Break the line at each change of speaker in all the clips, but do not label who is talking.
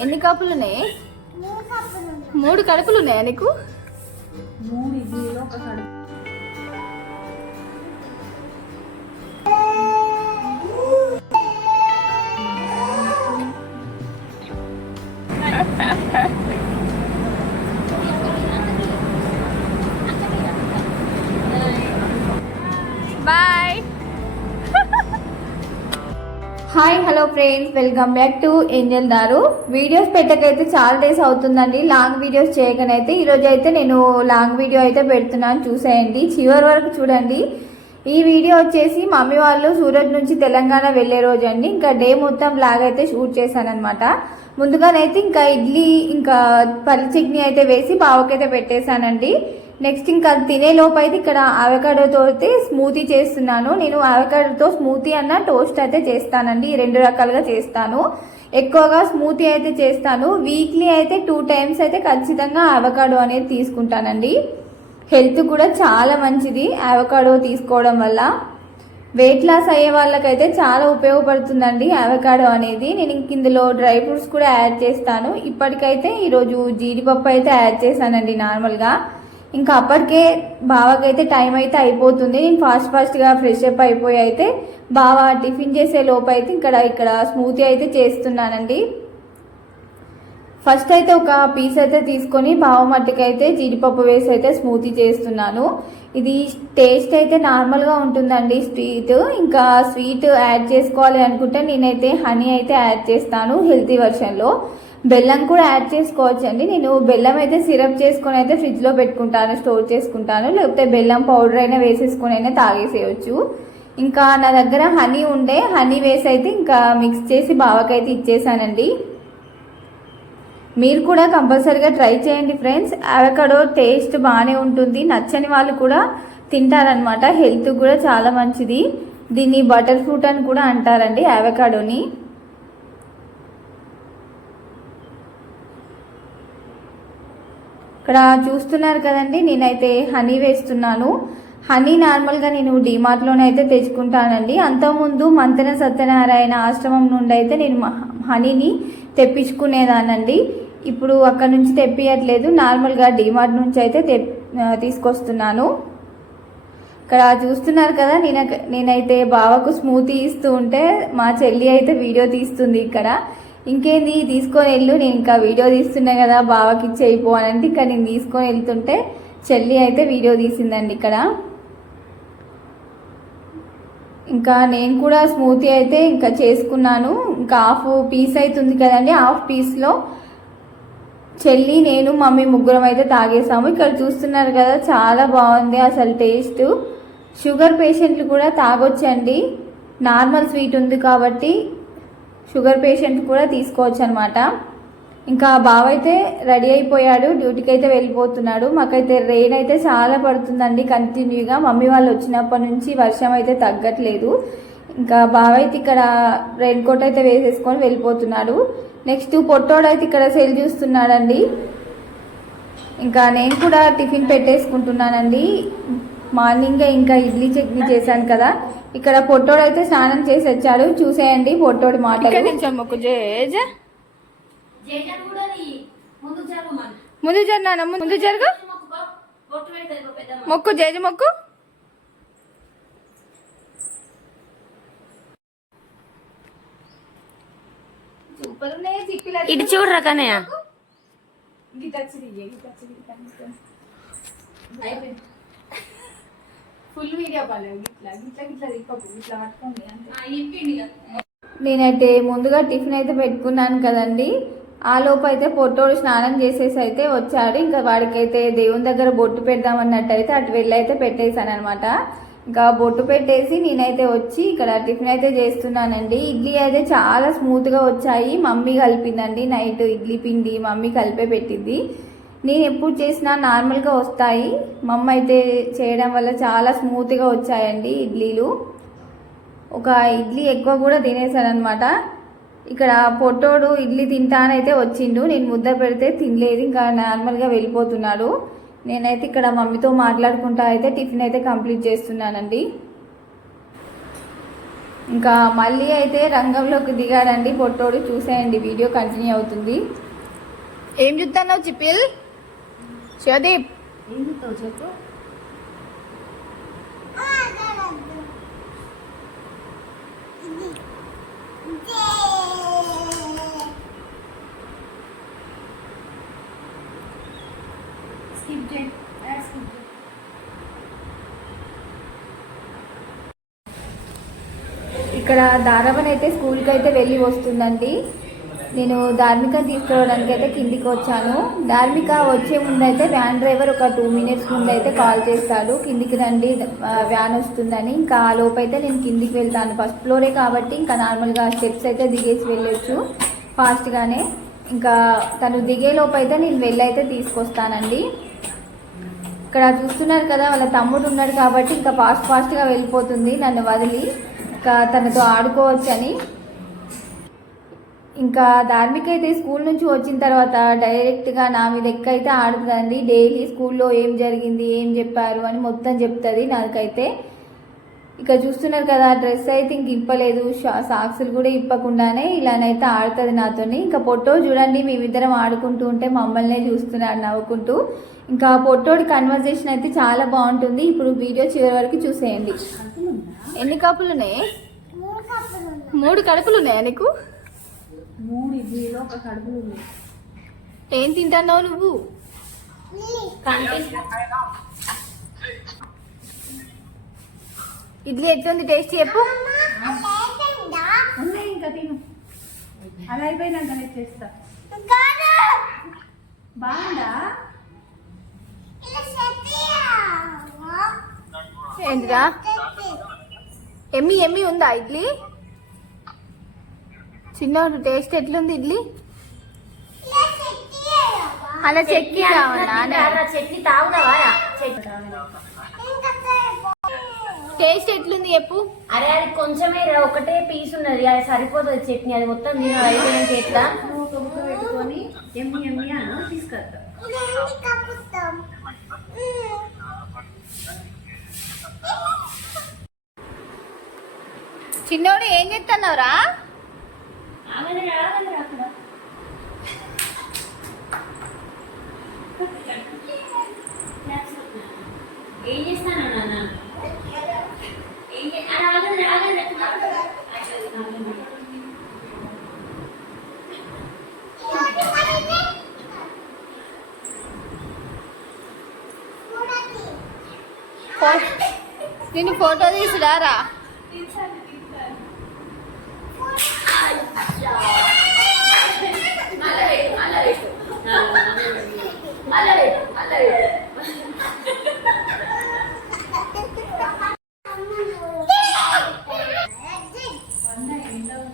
ఎన్ని కప్పులు ఉన్నాయి మూడు కడుపులు ఉన్నాయా నీకు?
మూడు ఇడ్లీలో ఒక కడుపు
bye hi hello friends welcome back to angel దారు వీడియోస్ పెట్టకైతే చాలా డేస్ అవుతుందండి. లాంగ్ వీడియోస్ చేయకనైతే ఈరోజు అయితే నేను లాంగ్ వీడియో అయితే పెడుతున్నాను. చూసేయండి. చివరి వరకు చూడండి. ఈ వీడియో వచ్చేసి మమ్మీ వాళ్ళు సూరత్ నుంచి తెలంగాణ వెళ్ళే రోజు అండి. ఇంకా డే మొత్తం లాగ్ అయితే షూట్ చేశానమాట ముందుగానైతే ఇంకా ఇడ్లీ ఇంకా పల్లి చట్నీ అయితే వేసి బావకైతే పెట్టేశానండి. నెక్స్ట్ ఇంకా తినే లోపైతే అయితే ఇక్కడ అవకాడోతో అయితే స్మూతీ చేస్తున్నాను. నేను అవకాడోతో స్మూతీ అన్న టోస్ట్ అయితే చేస్తానండి. ఈ రెండు రకాలుగా చేస్తాను. ఎక్కువగా స్మూతీ అయితే చేస్తాను. వీక్లీ అయితే టూ టైమ్స్ అయితే ఖచ్చితంగా అవకాడో అనేది తీసుకుంటానండి. హెల్త్ కూడా చాలా మంచిది అవకాడో తీసుకోవడం వల్ల. వెయిట్ లాస్ అయ్యే వాళ్ళకైతే చాలా ఉపయోగపడుతుందండి అవకాడో అనేది. నేను ఇంక ఇందులో డ్రై ఫ్రూట్స్ కూడా యాడ్ చేస్తాను. ఇప్పటికైతే ఈరోజు జీడిపప్పు అయితే యాడ్ చేశానండి నార్మల్గా. ఇంకా అప్పటికే బావకైతే టైం అయితే అయిపోతుంది. నేను ఫాస్ట్ ఫాస్ట్గా ఫ్రెష్ అప్ అయిపోయి అయితే బావ టిఫిన్ చేసే లోపు అయితే ఇక్కడ ఇక్కడ స్మూతీ అయితే చేస్తున్నానండి. ఫస్ట్ అయితే ఒక పీస్ అయితే తీసుకొని బావ మట్టుకైతే జీడిపప్పు వేసి అయితే స్మూతీ చేస్తున్నాను. ఇది టేస్ట్ అయితే నార్మల్గా ఉంటుందండి స్వీట్ ఇంకా స్వీట్ యాడ్ చేసుకోవాలి అనుకుంటే నేనైతే హనీ అయితే యాడ్ చేస్తాను హెల్తీ వర్షన్లో బెల్లం కూడా యాడ్ చేసుకోవచ్చు అండి నేను బెల్లం అయితే సిరప్ చేసుకొని అయితే ఫ్రిడ్జ్లో పెట్టుకుంటాను స్టోర్ చేసుకుంటాను. లేకపోతే బెల్లం పౌడర్ అయినా వేసేసుకొని అయినా తాగేసేయచ్చు. ఇంకా నా దగ్గర హనీ ఉండే హనీ వేసి అయితే ఇంకా మిక్స్ చేసి బావకైతే ఇచ్చేసానండి. మీరు కూడా కంపల్సరీగా ట్రై చేయండి ఫ్రెండ్స్ అవకాడో టేస్ట్ బాగానే ఉంటుంది నచ్చని వాళ్ళు కూడా తింటారనమాట హెల్త్ కూడా చాలా మంచిది. దీన్ని బటర్ ఫ్రూట్ అని కూడా అంటారండి అవకాడోని ఇక్కడ చూస్తున్నారు కదండి నేనైతే హనీ వేస్తున్నాను. హనీ నార్మల్గా నేను డిమార్ట్లోనే అయితే తెచ్చుకుంటానండి. అంతకుముందు మంతెన సత్యనారాయణ ఆశ్రమం నుండి అయితే నేను మ- హనీని తెప్పించుకునేదానండి ఇప్పుడు అక్కడ నుంచి తెప్పియట్లేదు. నార్మల్గా డిమార్ట్ నుంచి అయితే తెప్ తీసుకొస్తున్నాను. ఇక్కడ చూస్తున్నారు కదా నేను నేనైతే బావకు స్మూతీ ఇస్తూ ఉంటే మా చెల్లి అయితే వీడియో తీస్తుంది ఇక్కడ. ఇంకేంది? తీసుకొని వెళ్ళు. నేను ఇంకా వీడియో తీస్తున్నా కదా బావకి చేయిపో అని అంటే ఇక్కడ నేను తీసుకొని వెళ్తుంటే చెల్లి అయితే వీడియో తీసిందండి ఇక్కడ. ఇంకా నేను కూడా స్మూతీ అయితే ఇంకా చేసుకున్నాను. ఇంకా హాఫ్ పీస్ అవుతుంది కదండి హాఫ్ పీస్లో చెల్లి నేను మమ్మీ ముగ్గురం అయితే తాగేసాము. ఇక్కడ చూస్తున్నారు కదా చాలా బాగుంది అసలు టేస్ట్. షుగర్ పేషెంట్లు కూడా తాగొచ్చండి. నార్మల్ స్వీట్ ఉంది కాబట్టి షుగర్ పేషెంట్ కూడా తీసుకోవచ్చు అనమాట ఇంకా బావ అయితే రెడీ అయిపోయాడు డ్యూటీకి అయితే వెళ్ళిపోతున్నాడు. మాకైతే రెయిన్ అయితే చాలా పడుతుందండి కంటిన్యూగా. మమ్మీ వాళ్ళు వచ్చినప్పటి నుంచి వర్షం అయితే తగ్గట్లేదు. ఇంకా బావ అయితే ఇక్కడ రెయిన్ కోట్ అయితే వేసేసుకొని వెళ్ళిపోతున్నాడు. నెక్స్ట్ పొట్టోడైతే ఇక్కడ సెల్ చూస్తున్నాడండి. ఇంకా నేను కూడా టిఫిన్ పెట్టేసుకుంటున్నానండి. మార్నింగ్ ఇంకా ఇడ్లీ చట్నీ చేశాను కదా. ఇక్కడ పొట్టోడు అయితే స్నానం చేసి వచ్చాడు. చూసేయండి పొట్టోడి మాటలు.
మొక్కు జేజ
జేజన్ కూడా నీ ముందు
జరు ముందు జరుగు. మొక్కు జేజ మొక్కు.
ఇటు చూడరా
ఫుల్ వీడియో కాలేదు ఇట్లా ఇట్లా ఇట్లా తిప్పకు ఇట్లా పట్టుకోండి అంతే.
ఇప్పిండి
నేనైతే ముందుగా టిఫిన్ అయితే పెట్టుకున్నాను కదండి. ఆ లోపు అయితే పొట్టోడు స్నానం చేసేసి అయితే వచ్చాడు. ఇంకా వాడికైతే దేవుని దగ్గర బొట్టు పెడదామన్నట్టు అయితే అటు వెళ్ళి అయితే పెట్టేశాను అనమాట ఇంకా బొట్టు పెట్టేసి నేనైతే వచ్చి ఇక్కడ టిఫిన్ అయితే చేస్తున్నానండి. ఇడ్లీ అయితే చాలా స్మూత్గా వచ్చాయి. మమ్మీ కలిపిందండి. నైట్ ఇడ్లీ పిండి మమ్మీ కలిపే పెట్టింది. నేను ఎప్పుడు చేసినా నార్మల్గా వస్తాయి. మమ్మ అయితే చేయడం వల్ల చాలా స్మూత్గా వచ్చాయండి ఇడ్లీలు. ఒక ఇడ్లీ ఎక్కువ కూడా తినేసాడనమాట ఇక్కడ పొట్టోడు ఇడ్లీ తింటానైతే వచ్చిండు. నేను ముద్ద పెడితే తినలేదు. ఇంకా నార్మల్గా వెళ్ళిపోతున్నాడు. నేనైతే ఇక్కడ మమ్మీతో మాట్లాడుకుంటా అయితే టిఫిన్ అయితే కంప్లీట్ చేస్తున్నానండి. ఇంకా మళ్ళీ అయితే రంగంలోకి దిగాడండి పొట్టోడు. చూసేయండి వీడియో కంటిన్యూ అవుతుంది. ఏం చూద్దాను చిపిల్?
చెప్పు. స్కిప్ చేయి
ఇక్కడ దారవన్ అయితే స్కూల్కి అయితే వెళ్ళి వస్తుందండి. నేను ధార్మిక తీసుకోవడానికి అయితే కిందికి వచ్చాను. ధార్మిక వచ్చే ముందు అయితే వ్యాన్ డ్రైవర్ ఒక టూ మినిట్స్ ముందు అయితే కాల్ చేస్తాడు. కిందికి రండి వ్యాన్ వస్తుందని. ఇంకా ఆ లోపు అయితే నేను కిందికి వెళ్తాను. ఫస్ట్ ఫ్లోరే కాబట్టి ఇంకా నార్మల్గా స్టెప్స్ అయితే దిగేసి వెళ్ళొచ్చు ఫాస్ట్గానే. ఇంకా తను దిగే లోపు అయితే నేను వెళ్ళైతే తీసుకొస్తానండి. ఇక్కడ చూస్తున్నారు కదా వాళ్ళ తమ్ముడు ఉన్నాడు కాబట్టి ఇంకా ఫాస్ట్ ఫాస్ట్గా వెళ్ళిపోతుంది నన్ను వదిలి. ఇంకా తనతో ఆడుకోవచ్చని. ఇంకా ధార్మిక అయితే స్కూల్ నుంచి వచ్చిన తర్వాత డైరెక్ట్గా నా మీద ఎక్కైతే ఆడుతుందండి డైలీ స్కూల్లో ఏం జరిగింది ఏం చెప్పారు అని మొత్తం చెప్తుంది నాకైతే. ఇక చూస్తున్నారు కదా డ్రెస్ అయితే ఇంక ఇప్పలేదు సాక్సులు కూడా ఇప్పకుండానే ఇలానైతే ఆడుతుంది నాతోని. ఇంకా పొట్టో చూడండి మేమిద్దరం ఆడుకుంటూ ఉంటే మమ్మల్నే చూస్తున్నాడు నవ్వుకుంటూ. ఇంకా పొట్టోడి కన్వర్జేషన్ అయితే చాలా బాగుంటుంది. ఇప్పుడు వీడియో చివరి వరకు చూసేయండి. ఎన్ని కప్పులు ఉన్నాయి. మూడు కడుపులు ఉన్నాయా నీకు?
మూడు ఇడ్లీలో ఒక కడుపులు ఉంది.
ఏం తింటున్నావు నువ్వు? ఇడ్లీ ఎట్లుంది? టేస్ట్ చెప్పు.
ఉన్నాయి ఇంకా తిను. అలా అయిపోయినాక నేను చేస్తా. బాగుందా?
ఏంటిదా? ఎమ్మి ఎమ్మి ఉందా ఇడ్లీ? చిన్నోడు టేస్ట్ ఎట్లుంది ఇడ్లీ? అలా చెక్కి
చట్నీ
టేస్ట్ ఎట్లుంది చెప్పు?
అరే అది కొంచెమే రా, ఒకటే పీస్ ఉన్నది. అది సరిపోతుంది చట్నీ. అది మొత్తం నేను అయిపోయినాక ఎట్లా
నువ్వు తొక్క పెట్టుకొని ఎమ్మి ఎమ్మి అని తీసుకొస్తా
చిన్నోడు ఏం చెప్తున్నావురా.
ఏం చేస్తాను నాన్న
నేను ఫోటో తీసుకురారా?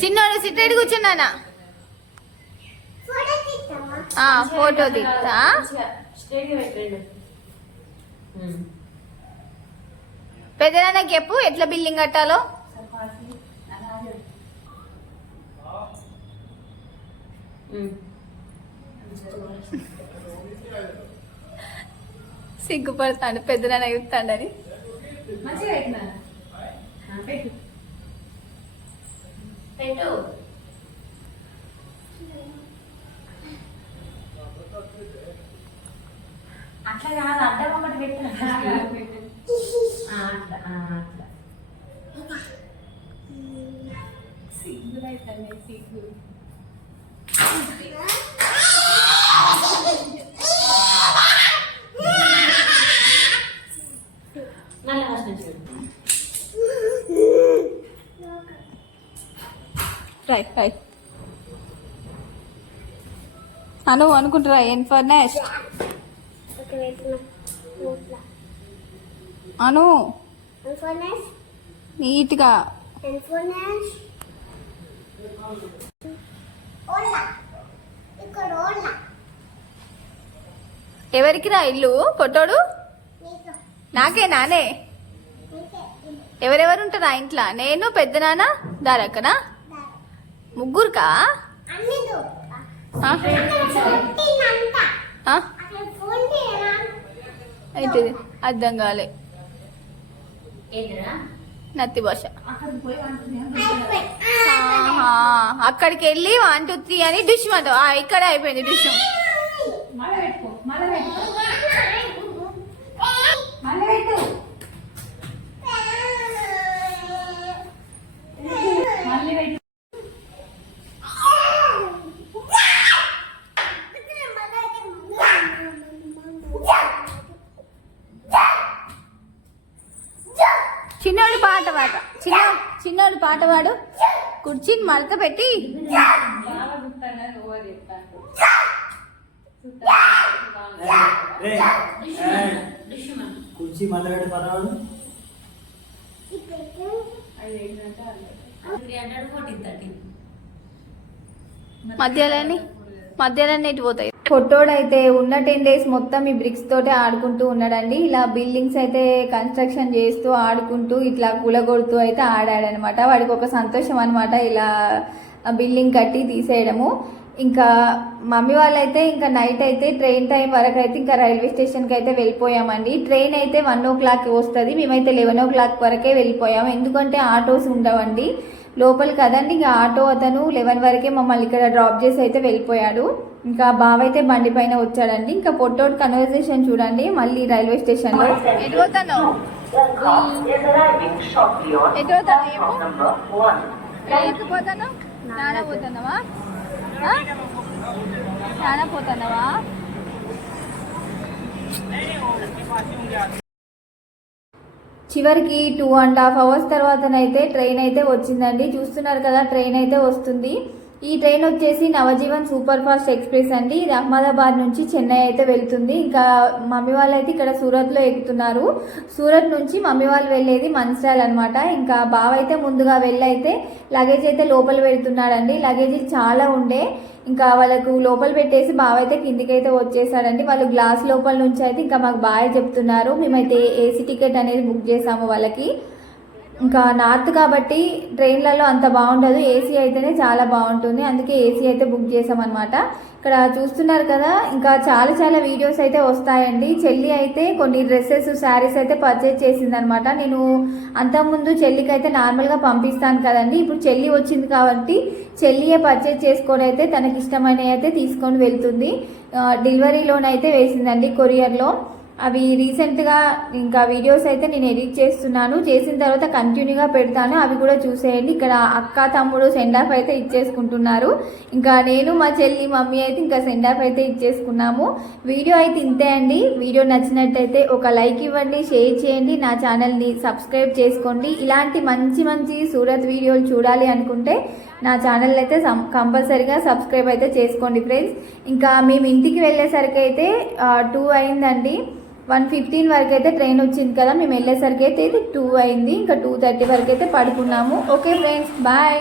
చిన్నోడు సిట్టెడ్ కూర్చున్నానా ఆ, ఫోటో తీస్తా పెద్దనాన్నకి చెప్పు ఎట్లా బిల్డింగ్ కట్టాలో?
సిగ్గుపడతాను.
పెద్ద పెద్దనాన్న చెప్తాడని.
అట్లా కాదు అడ్డం ఒకటి ఆ, అట్లా ఆ, అట్లా
సిగ్గులైతే సిగ్గు
మళ్ళీ ఫస్ట్ నుంచి పెట్టు.
ట్రై ట్రై అను అనుకుంటారా ఏం ఫర్ నెక్స్ట్ అను. నీట్గా. ఎవరికి రా ఇల్లు? పొట్టోడు? నాకే నానే. ఎవరెవరు ఉంటారా ఇంట్లో? నేను పెద్ద నాన్న దారక్కనా? ముగ్గురుకా? ఏంటిది అర్థం కాలే. నత్తి భాష.
అక్కడికి
వెళ్ళి వన్ టూ త్రీ అని డిష్ అంట ఇక్కడ అయిపోయింది డిష్.
మళ్ళీ పెట్టుకో. మళ్ళీ పెట్టుకో. మళ్ళీ పెట్టు. మళ్ళీ పెట్టు
చిన్నోడు పాట. చిన్న చిన్నోడు పాట పాడు. కుర్చీని మడత పెట్టి
కుర్చీ మళ్ళీ పెట్టి పర్వాడు
మధ్యలోని మధ్యలోనే ఇటు పోతాయి. పొట్టోడైతే ఉన్న టెన్ డేస్ మొత్తం ఈ బ్రిక్స్ తోటే ఆడుకుంటూ ఉన్నాడండి. ఇలా బిల్డింగ్స్ అయితే కన్స్ట్రక్షన్ చేస్తూ ఆడుకుంటూ ఇట్లా కూలగొడుతూ అయితే ఆడాడనమాట. వాడికి ఒక సంతోషం అనమాట ఇలా బిల్డింగ్ కట్టి తీసేయడము. ఇంకా మమ్మీ వాళ్ళైతే ఇంకా నైట్ అయితే ట్రైన్ టైం వరకు అయితే ఇంకా రైల్వే స్టేషన్కి అయితే వెళ్ళిపోయామండి. ట్రైన్ అయితే వన్ ఓ క్లాక్ వస్తుంది. మేమైతే లెవెన్ ఓ క్లాక్ వరకే వెళ్ళిపోయాము. ఎందుకంటే ఆటోస్ ఉండవండి. లోపల కదండి ఇంకా ఆటో అతను లెవెన్ వరకే మమ్మల్ని ఇక్కడ డ్రాప్ చేసి అయితే వెళ్ళిపోయాడు. ఇంకా బావ అయితే బండి పైన వచ్చాడండి. ఇంకా పొట్టోడు కన్వర్జేషన్ చూడండి మళ్ళీ రైల్వే స్టేషన్లో పోతున్నావా చివరికి టూ అండ్ హాఫ్ అవర్స్ తర్వాతనైతే ట్రైన్ అయితే వచ్చిందండి. చూస్తున్నారు కదా ట్రైన్ అయితే వస్తుంది. ఈ ట్రైన్ వచ్చేసి నవజీవన్ సూపర్ ఫాస్ట్ ఎక్స్ప్రెస్ అండి. ఇది అహ్మదాబాద్ నుంచి చెన్నై అయితే వెళ్తుంది. ఇంకా మమ్మీ వాళ్ళు అయితే ఇక్కడ సూరత్లో ఎక్కుతున్నారు. సూరత్ నుంచి మమ్మీ వాళ్ళు వెళ్ళేది మన్స్టాల్ అనమాట ఇంకా బావ అయితే ముందుగా వెళ్ళైతే లగేజ్ అయితే లోపల పెడుతున్నాడండి. లగేజ్ చాలా ఉండే. ఇంకా వాళ్ళకు లోపల పెట్టేసి బావ అయితే కిందికి అయితే వచ్చేసాడండి. వాళ్ళు గ్లాస్ లోపల నుంచి అయితే ఇంకా మాకు బాగా చెప్తున్నారు. మేమైతే ఏసీ టికెట్ అనేది బుక్ చేసాము వాళ్ళకి. ఇంకా నార్త్ కాబట్టి ట్రైన్లలో అంత బాగుండదు. ఏసీ అయితేనే చాలా బాగుంటుంది. అందుకే ఏసీ అయితే బుక్ చేసామన్నమాట. ఇక్కడ చూస్తున్నారు కదా ఇంకా చాలా చాలా వీడియోస్ అయితే వస్తాయండి. చెల్లి అయితే కొన్ని డ్రెస్సెస్ శారీస్ అయితే పర్చేజ్ చేసిందనమాట నేను అంతకుముందు చెల్లికి అయితే నార్మల్గా పంపిస్తాను కదండి. ఇప్పుడు చెల్లి వచ్చింది కాబట్టి చెల్లియే పర్చేజ్ చేసుకొని అయితే తనకి ఇష్టమైనవి అయితే తీసుకొని వెళ్తుంది. డెలివరీలోనైతే వేసిందండి కొరియర్లో. అవి రీసెంట్గా ఇంకా వీడియోస్ అయితే నేను ఎడిట్ చేస్తున్నాను. చేసిన తర్వాత కంటిన్యూగా పెడతాను. అవి కూడా చూసేయండి. ఇక్కడ అక్క తమ్ముడు సెండ్ ఆఫ్ అయితే ఇచ్చేసుకుంటున్నారు. ఇంకా నేను మా చెల్లి మమ్మీ అయితే ఇంకా సెండ్ ఆఫ్ అయితే ఇచ్చేసుకున్నాము. వీడియో అయితే ఇంతే అండి. వీడియో నచ్చినట్టయితే ఒక లైక్ ఇవ్వండి షేర్ చేయండి నా ఛానల్ని సబ్స్క్రైబ్ చేసుకోండి. ఇలాంటి మంచి మంచి సూరత్ వీడియోలు చూడాలి అనుకుంటే నా ఛానల్ అయితే కంపల్సరీగా సబ్స్క్రైబ్ అయితే చేసుకోండి ఫ్రెండ్స్. ఇంకా మేము ఇంటికి వెళ్ళేసరికి అయితే టూ అయిందండి. వన్ ఫిఫ్టీన్ వరకు అయితే ట్రైన్ వచ్చింది కదా మేము వెళ్ళేసరికి అయితే ఇది టూ అయింది ఇంకా టూ థర్టీ వరకు అయితే పడుకున్నాము. Okay friends bye.